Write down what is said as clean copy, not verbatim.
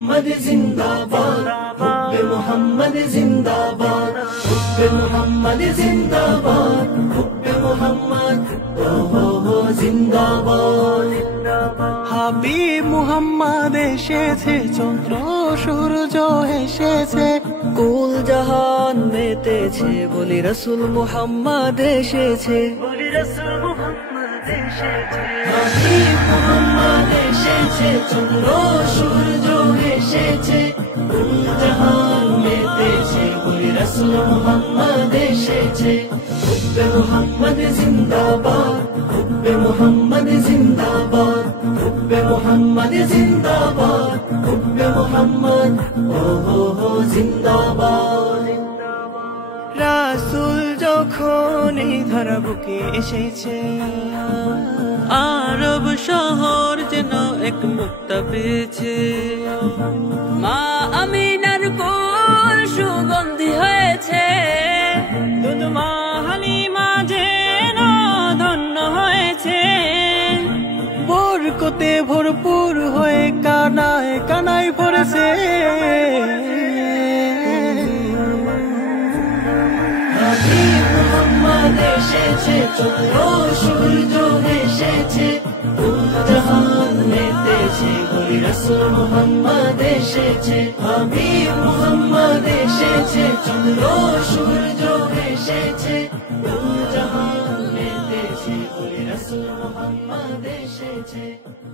मोहम्मद जिंदाबाद, हुब्बे मोहम्मद जिंदाबाद, हुब्बे मोहम्मद जिंदाबाद, हुब्बे मोहम्मद हो जिंदाबाद। হাবিব মুহাম্মদ এসেছে, চন্দ্র সূর্য এসেছে, কুল জাহান মেতেছে, বলি রাসূল মুহাম্মদ এসেছে, বলি রাসূল মুহাম্মদ এসেছে। হাবিব মুহাম্মদ এসেছে, চন্দ্র সূর্য এসেছে, কুল জাহান মেতেছে, বলি রাসূল মুহাম্মদ এসেছে। হুব্বে মোহাম্মদ জিন্দাবাদ, হুব্বে মোহাম্মদ জিন্দাবাদ, হুব্বে মোহাম্মদ জিন্দাবাদ, হুব্বে মোহাম্মদ হো জিন্দাবাদ। রাসূল যখন এই ধরা বুকে এসেছে, আরব শহর যেন এক মুক্তা পেয়েছে। মা আমিনার কোল সুগন্ধি হয়েছে, দুধ মা হালিমা যেন ধন্য হয়েছে। বরকতে ভরপুর হয়ে কানায় কানায় ভরেছে। হাবিব মুহাম্মদ এসেছে, চন্দ্র সূর্য এসেছে, কুল জাহান মেতেছে, বলি রাসূল মুহাম্মদ এসেছে। হাবিব মুহাম্মদ এসেছে, চন্দ্র সূর্য এসেছে, কুল জাহান মেতেছে, বলি রাসূল মুহাম্মদ এসেছে।